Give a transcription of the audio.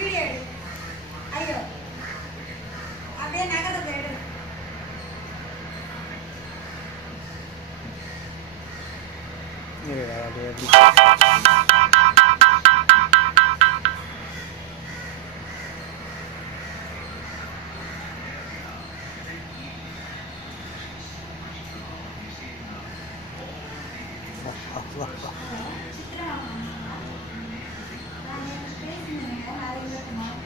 Video எடு. ஐயோ அப்படியே நகரத்தை எடு. சித்ரா நான் பேசுனேன்.